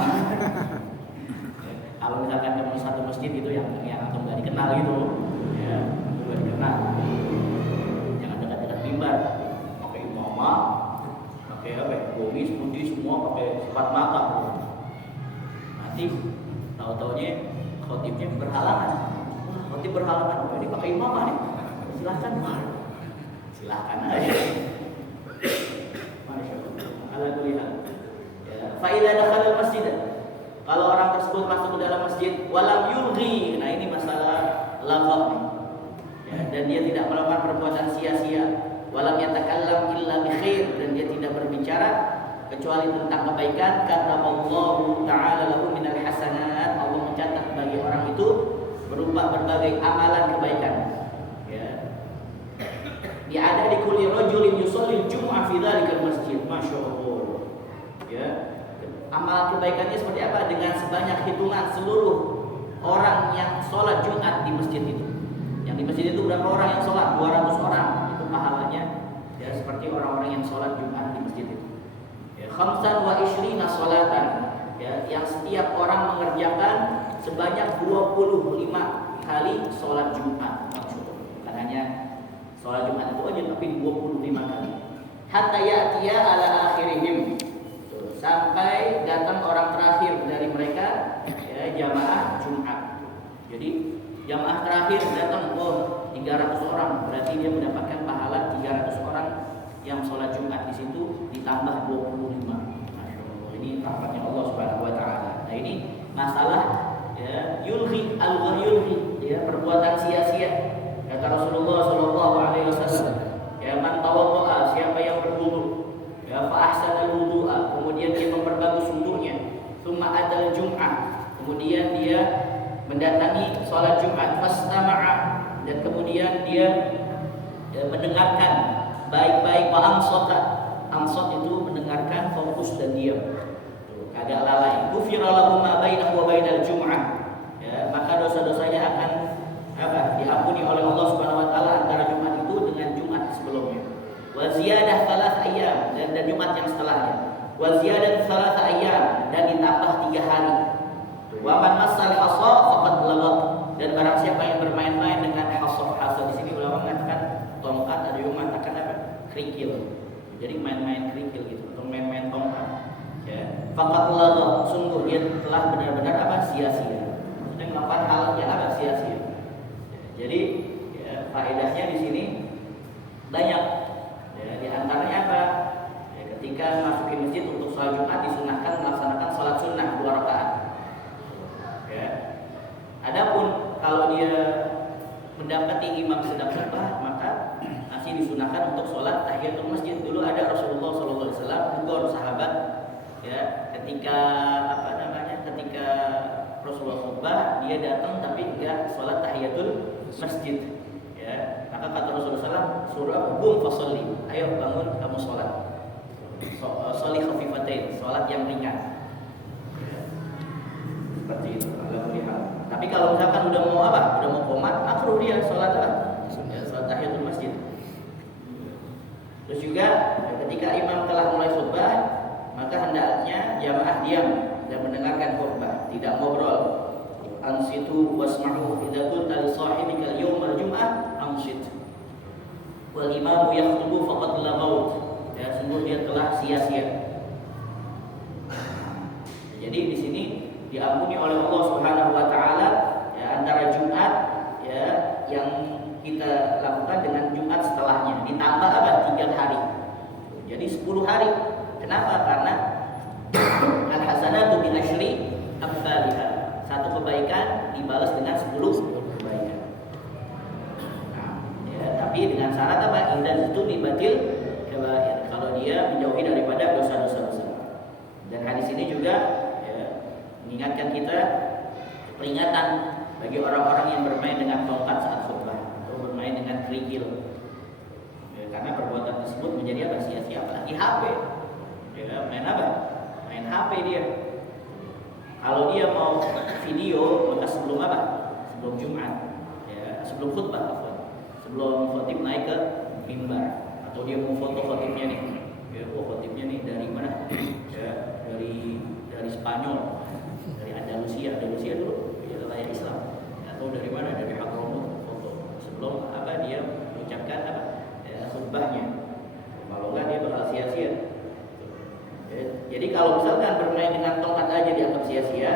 Kalau misalkan ketemu satu masjid itu yang antum nggak dikenal gitu, ya, itu nggak dikenal. Jangan dekat-dekat mimbar. Pakai apa? Gomis putih semua, pakai sifat mata. Nanti tahu-taunya khotibnya berhalangan. Khotib berhalangan. Oh, ini pakai imamah nih. Silahkan. Silahkan aja. Masya Allah. Ala kulli hal. Fa idza dakhala al-masjid. Kalau orang tersebut masuk ke dalam masjid, walam yulghi. Nah, ini masalah lafaz nih. Ya, dan dia tidak melakukan perbuatan sia-sia. Walam yatakallam illa bi khair, dan dia tidak berbicara kecuali tentang kebaikan. Kata Allah Ta'ala lahu minal hasanat, Allah mencatat bagi orang itu berupa berbagai amalan kebaikan. Ya. Ada di kulli rajulin yusalli al-jum'ah fi dzalikal masjid. Masya Allah. Ya. Amalan kebaikannya seperti apa? Dengan sebanyak hitungan seluruh orang yang sholat Jumat di masjid itu. Yang di masjid itu berapa orang yang sholat? 200 orang. Pahalanya ya seperti orang-orang yang sholat Jumat di masjid itu. Ya, 25 sholatan, ya, yang setiap orang mengerjakan sebanyak 25 kali sholat Jumat. Maksudnya bukan hanya sholat Jumat itu aja, tapi 25 kali. Hatta ya'tiya ala akhirihim, sampai datang orang terakhir dari mereka, ya, jamaah Jumat. Jadi jamaah terakhir datang 300 orang, berarti dia mendapatkan pahala 300 orang yang sholat Jumat di situ ditambah 25. Masya Allah, ini rahmatnya Allah Subhanahu Wa Taala. Nah, ini masalah ya, yulhi al-yulhi, ya, perbuatan sia-sia. Kata Rasulullah Shallallahu Alaihi Wasallam, ya, man tawaddoa, siapa yang berwudu, ya, fa ahsana al-wudu'a, kemudian dia memperbagus wudunya, tsumma adal Jum'ah, kemudian dia mendatangi sholat Jumat, fastama'a, dan kemudian dia mendengarkan baik-baik, wa ansota. Ansot itu mendengarkan, fokus dan diam, agak lalai. Ghufira lahu ma bainahu wa bainal jum'ah, ya, maka dosa-dosanya akan apa? Diampuni oleh Allah Subhanahu wa taala antara Jumat itu dengan Jumat sebelumnya. Wa ziyadah 3 ayyam, dan Jumat yang setelahnya. Wa ziyadah 3 ayyam, dan ditambah 3 hari. Wa man massal hasa faqad laghat, dan barang siapa yang bermain-main dengan hasa di sini ulama mengatakan tongkat, ada yang mengatakan apa? Kerikil. Jadi main-main kerikil gitu, atau main-main tongkat. Ya, faqad laghat, sungguh dia telah benar-benar apa? Sia-sia. Maksudnya melakukan hal yang apa? Sia-sia. Jadi ya, faedahnya di sini banyak. Ya, di antaranya apa? Ya, ketika masukin masjid untuk sholat Jumat disunahkan melaksanakan sholat sunnah 2 rakaat. Ya. Adapun kalau dia mendapati imam sedang khutbah, maka masih disunahkan untuk sholat tahiyatul masjid. Dulu ada Rasulullah SAW, tegur sahabat, ya, ketika ketika Rasulullah khutbah, dia datang tapi enggak sholat tahiyatul masjid. Ya, maka kata Rasulullah SAW, surah bum fasolli, ayo bangun kamu sholat. Sholli khafifatain, sholat yang ringan. Ya. Seperti itu. Tapi kalau misalkan udah mau apa? Udah mau qomat, makruh dia sholat apa? Ya, sholat tahiyatul masjid. Terus juga ketika imam telah mulai khutbah, maka hendaknya jamaah diam dan mendengarkan khutbah, tidak ngobrol. Ansitu wasma'u idza qulta li sahibika al-yawm al-jum'ah ansit. Wal imamu yakhutubu faqad laghaut. Ya, sungguh dia telah sia-sia. Jadi di sini diampuni oleh Allah Subhanahu wa taala ya, antara Jumat ya yang kita lakukan dengan Jumat setelahnya, ditambah apa? 3 hari. Jadi 10 hari. Kenapa? Karena al-hasanatu bi asyri amsalha. Satu kebaikan dibalas dengan 10 kebaikan. Nah, ya, tapi dengan syarat apa? Indan itu nibatil kabair. Kalau dia menjauhi daripada dosa-dosa besar. Dan hadis ini juga ya, mengingatkan kita peringatan bagi orang-orang yang bermain dengan tongkat saat khutbah atau bermain dengan kerikil. Ya, karena perbuatan tersebut menjadi apa? Sia-sia. Apalagi HP. Ya, main apa? Main HP dia. Kalau dia mau video, maka sebelum apa? Sebelum Jumat, ya, sebelum khutbah, sebelum khotib naik ke mimbar, atau dia mau foto khotibnya nih, ya, khotibnya nih dari mana? Ya, dari Spanyol, dari Andalusia dulu, ya, layak Islam, atau dari mana? Dari Hadramaut foto. Sebelum apa dia mengucapkan apa? Ya, khutbahnya. Kalau enggak dia bakal sia-sia. Jadi kalau misalkan bermain dengan tongkat aja dianggap sia-sia,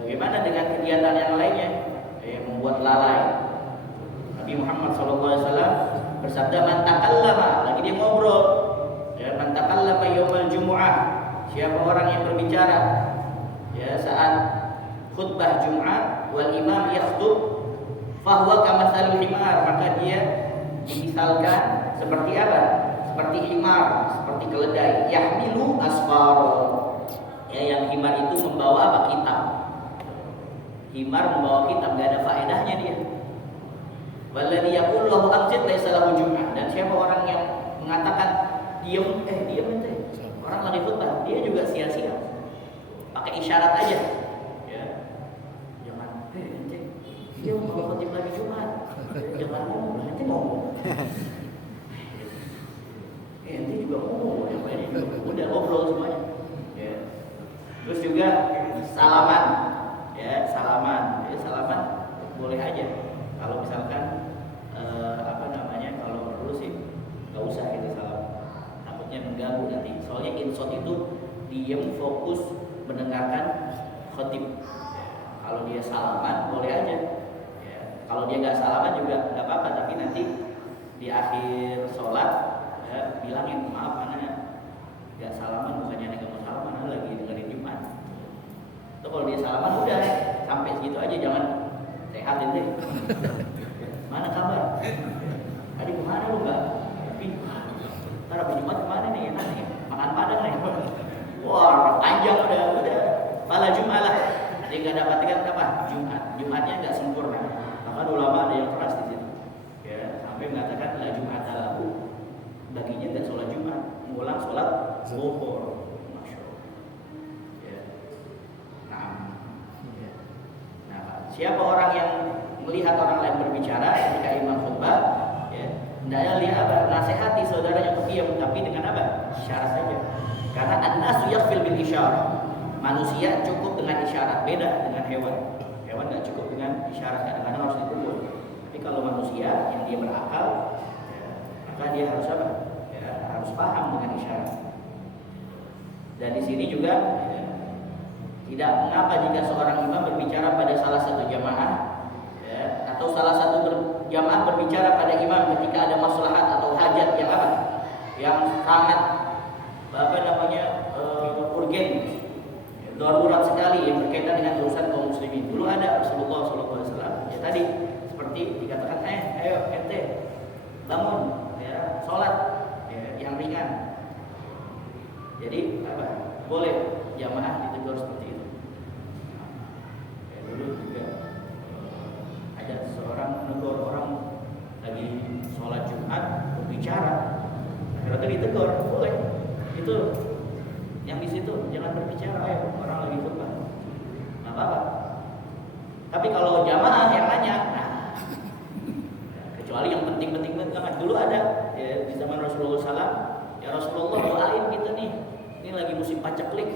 bagaimana dengan kegiatan yang lainnya yang membuat lalai? Nabi Muhammad SAW bersabda, "Man takallama," lagi dia ngobrol, ya, "Man takallama yaumal jumu'ah," siapa orang yang berbicara ya saat khutbah Jumat, wal imam yakhtub, fahuwa kamatsalil himar, maka dia dimisalkan seperti apa? Seperti himar, seperti keledai, yahmilu asfar. Ya, yang himar itu membawa apa? Kitab. Himar membawa kitab, enggak ada faedahnya dia. Walladzi yaqulu lahu ansit laisa lahu jum'ah. Dan siapa orang yang mengatakan diam ente. Orang lagi khutbah, dia juga sia-sia. Pakai isyarat aja. Ya. Jangan ente. Dia mau khutbah lagi Jumat. Jangan ngomong, nanti ngomong. Nanti juga ngomong, udah ngobrol semuanya. Ya. Terus juga salaman, ya salaman boleh aja. Kalau misalkan kalau perlu sih nggak usah kita salam, takutnya mengganggu nanti. Soalnya insot itu diem fokus mendengarkan khotib. Ya. Kalau dia salaman boleh aja. Ya. Kalau dia nggak salaman juga nggak apa-apa, tapi nanti di akhir sholat bilangin, maaf anaknya gak salaman, bukannya gak mau salaman, anak lagi dengerin Jumat. Itu kalau dia salaman udah sampai segitu aja, jangan sehat ente. Mana kabar? Tadi kemana lu nggak? Ntar habis Jumat kemana nih? Enak nih, makan padang nih. Wah panjang udah. Pala Jumat lah. Dia nggak dapatkan apa? Jumatnya nggak sempurna. Maka ulama ada yang keras di situ. Ya, sampai mengatakan la Jumat lahu. Baginya nggak sholat Jumat, ngulang sholat zuhur. Masya Allah. Ya. Nah, siapa orang yang melihat orang lain berbicara ketika imam khutbah, ya, hendaknya lihat apa? Nasihati saudaranya untuk diam, tapi dengan apa? Isyarat saja. Karena an-nasu yakfil bil isyarah. Manusia cukup dengan isyarat, beda dengan hewan. Hewan nggak cukup dengan isyarat, kadang-kadang harus dipukul. Tapi kalau manusia yang dia berakal, maka dia harus apa? Ya, harus paham dengan isyarat. Dan di sini juga ya, tidak mengapa jika seorang imam berbicara pada salah satu jamaah, ya, atau salah satu jamaah berbicara pada imam ketika ada maslahat atau hajat yang apa? Yang sangat urgen, darurat sekali yang berkaitan dengan urusan kaum muslimin. Dulu ada Rasulullah SAW. Ya tadi seperti dikatakan, ayo ente bangun. Sholat ya, yang ringan. Jadi apa? Boleh jamaah ditegur seperti itu. Ya, dulu juga ada seorang menegur orang lagi sholat Jumat berbicara. Akhirnya ditegur, boleh. Itu yang di situ jangan berbicara, orang lagi khutbah. Nggak apa-apa. Tapi kalau jamaah yang nanya, kecuali yang penting-penting banget. Dulu ada ya, di zaman Rasulullah SAW, ya Rasulullah paceklik,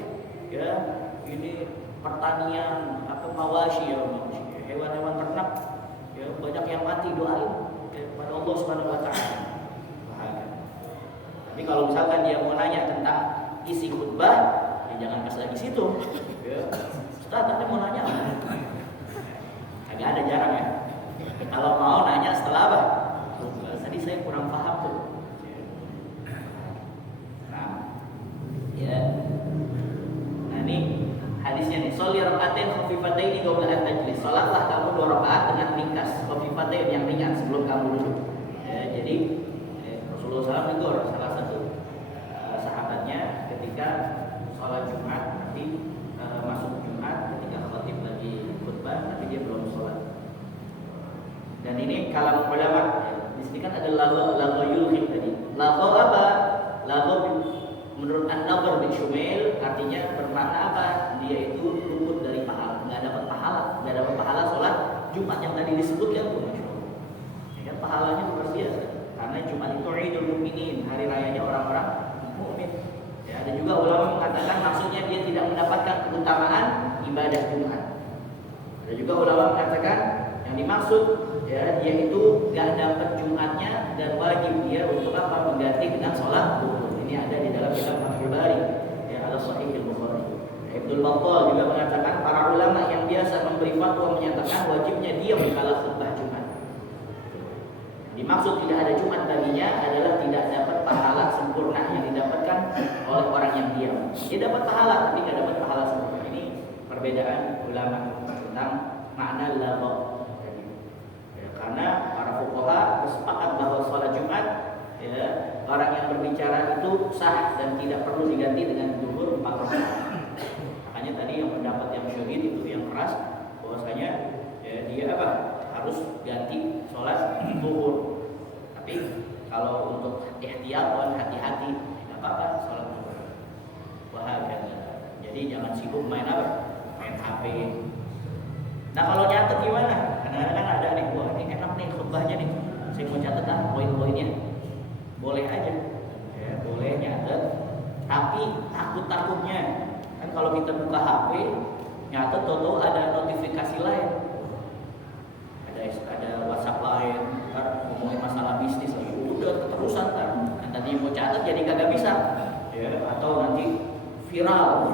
ya ini pertanian apa mawashi ya, hewan-hewan ternak, ya banyak yang mati, doain ya, pada Allah Subhanahu Wa Taala. Tapi kalau misalkan dia mau nanya tentang isi khutbah, ya jangan pas lagi situ. Ya. Ustaz, tadi mau nanya apa? Agak ada jarang ya. Kalau mau nanya setelah apa? Tadi saya kurang paham tuh. Nah, ya. Nah ini hadisnya nih. Sholli rakaatain khafifataini qabla an tajlis. Salatlah kamu 2 rakaat dengan ringkas, khafifatain yang ringan sebelum kamu duduk. Ya, jadi Rasulullah SAW negur salah satu sahabatnya ketika sholat Jumat, nanti masuk Jumat ketika khatib lagi khutbah tapi dia belum sholat. Dan ini kalam ulama ya. Di sini kan ada lagu yulhim tadi. Lagu apa? Lagu menurut An-Nadhr bin Shumail artinya bermakna apa? Dia itu luput dari pahala, nggak dapat pahala sholat Jumat yang tadi disebutkan tuh, masya Allah. Ya kan pahalanya luar biasa. Karena Jumat itu Idul Mukminin, hari rayanya orang-orang mukmin. Ya, ada juga ulama mengatakan maksudnya dia tidak mendapatkan keutamaan ibadah Jumat. Ada juga ulama mengatakan yang dimaksud ya dia itu gak dapat Jumatnya dan wajib dia untuk apa? Mengganti dengan sholat zuhur. Ini ada di dalam kitab Fathul Bari ya ala Sahih Al-Bukhari. Ibnu Battal juga mengatakan para ulama yang biasa memberi fatwa menyatakan wajibnya dia mengkalah khutbah Jumat. Dimaksud tidak ada Jumat baginya adalah tidak dapat pahala sempurna yang didapatkan oleh orang yang diam. Dia dapat pahala tapi tidak dapat pahala sempurna. Ini perbedaan ulama tentang makna lagha. Ya, karena para fuqaha bersepakat bahwa sholat Jumat ya, orang yang berbicara itu sah dan tidak perlu diganti dengan zuhur 4 rakaat. Makanya tadi yang pendapat yang syahid itu yang keras bahwasanya ya, dia apa? Harus ganti sholat zuhur. Tapi kalau untuk ihtiyat dan hati-hati tidak apa-apa sholat zuhur. Wahakala. Jadi jangan sibuk main apa? Main HP. Nah kalau nyatet gimana? Kadang-kadang ada nih, wah ini enak nih khutbahnya nih. Saya mau catat poin-poinnya. Boleh aja. Ya, boleh nyatet. Tapi takut-takutnya kan kalau kita buka HP nyatet toto ada notifikasi lain. Ada WhatsApp lain, ntar ngomongin masalah bisnis lagi, udah keterusan kan. Nah, tadi mau catat jadi kagak bisa, ya. Atau nanti viral,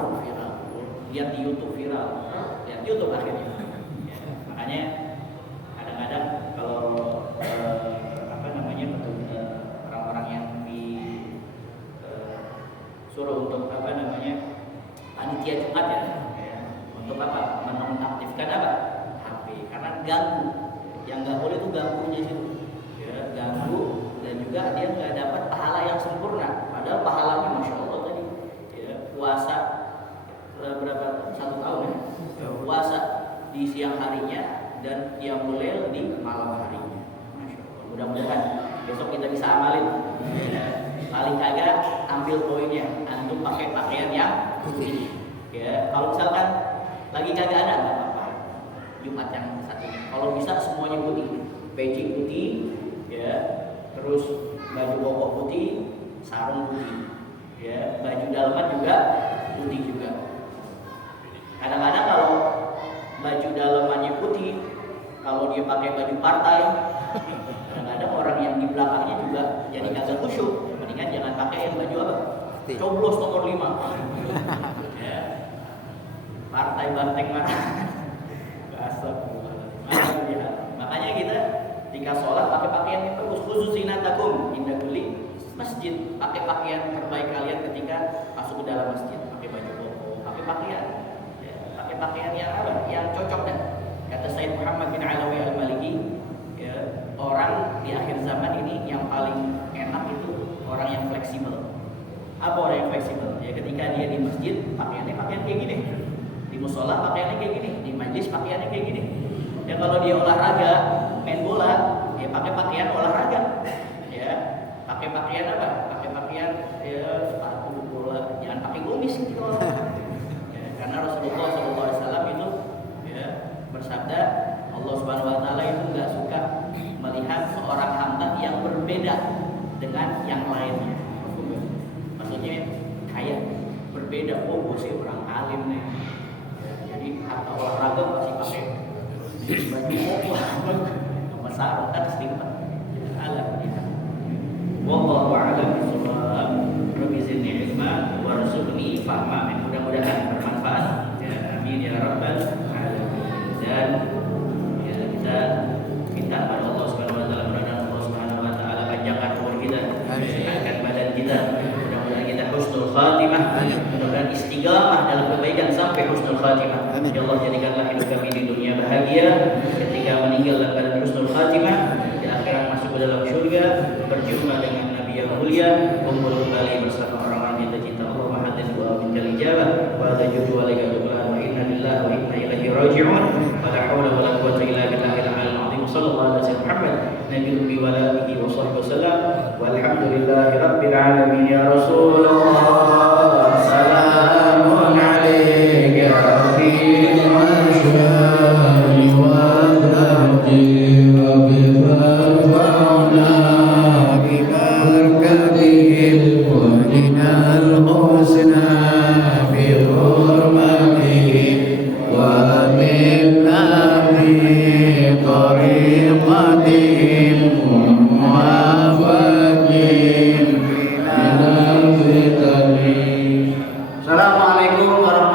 lihat di YouTube viral, lihat YouTube akhirnya. Ya, makanya kadang-kadang kalau orang-orang yang suruh untuk panitia Jumat ya, untuk apa? Menonaktifkan apa? HP, karena ganggu. Yang nggak boleh itu ganggunya itu, ya, ganggu dan juga dia nggak dapat pahala yang sempurna. Padahal pahalanya masya Allah tadi, ya, puasa berapa 1 tahun ya, puasa di siang harinya dan qiyamul lail di malam harinya. Masya Allah. Mudah-mudahan besok kita bisa amalin. Ya. Paling kagak ambil poinnya, antum pakai pakaian yang putih. Ya, kalau misalkan lagi kagak ada nggak apa-apa. Jumat yang satu. Kalau bisa semuanya putih, peci putih, ya, terus baju koko putih, sarung putih, ya, baju dalaman juga putih juga. Kadang-kadang kalau baju dalamannya putih, kalau dia pakai baju partai, kadang-kadang orang yang di belakangnya juga jadi kagak khusyuk. Mendingan jangan pakai yang baju apa? Coblos nomor 5. Ya. Partai banteng mana? Makanya kita jika sholat pakai pakaian yang bagus, khusus zinatakum inda kulli masjid. Pakai pakaian terbaik kalian ketika masuk ke dalam masjid. Pakai baju koko, pakai pakaian, ya, pakai pakaian yang apa? Yang cocok dan kata Sayyid Muhammad bin Alawi Al-Maliki, ya, orang di akhir zaman ini yang paling enak itu orang yang fleksibel. Apa orang yang fleksibel? Ya ketika dia di masjid pakaiannya pakaian kayak gini, di musola pakaiannya kayak gini, di majlis pakaiannya kayak gini. Ya kalau dia olahraga, main bola, ya pakai pakaian olahraga. Ya, pakai pakaian apa? Pakai pakaian ya sepatu bola, jangan pakai gamis gitu. Ya, karena Rasulullah SAW itu ya bersabda, Allah Subhanahu wa taala itu enggak suka melihat seorang hamba yang berbeda dengan yang lainnya. Maksudnya kayak berbeda berbeda. Oh, bosnya orang alim nih. Jadi harta olahraga masih pakai baju opo sama sarung kan stigma. Alam ini. Wallahu a'lam bishawab. Rabbi zidni ilma warzuqni fahma. Mudah-mudahan bermanfaat. Ya, amin ya rabbal alamin. Dan ya, kita minta kepada Allah Subhanahu wa taala, mudah-mudahan Allah Subhanahu wa taala panjangkan umur kita, sehatkan badan kita. Mudah-mudahan kita husnul khatimah. Mudah-mudahan istiqamah dalam kebaikan sampai husnul khatimah. Ya Allah, jadikanlah hidup kami di dunia bahagia, ketika meninggal dalam keadaan husnul khatimah, di akhirat masuk ke dalam surga, berjumpa dengan Nabi yang mulia, kumpul kembali bersama orang-orang yang tercinta. Allahumma hadir wa minal ijabah wa tajudu alaika dulan wa inna lillahi wa inna ilaihi raji'un. Wa la haula wa la quwwata illa billahil aliyyil azim. Sallallahu alaihi wasallam Muhammad nabiyyi wa alihi wa sahbihi wasallam. Walhamdulillahi rabbil alamin ya Rasulullah. Salamun alaika ya rabbil masyari wa dardi wa bifarfa'na bibarkatihil wajinal husna bi hurmatihim wa minna bi tariqatihim wa muwafatihim ila fitani. Assalamualaikum warahmatullahi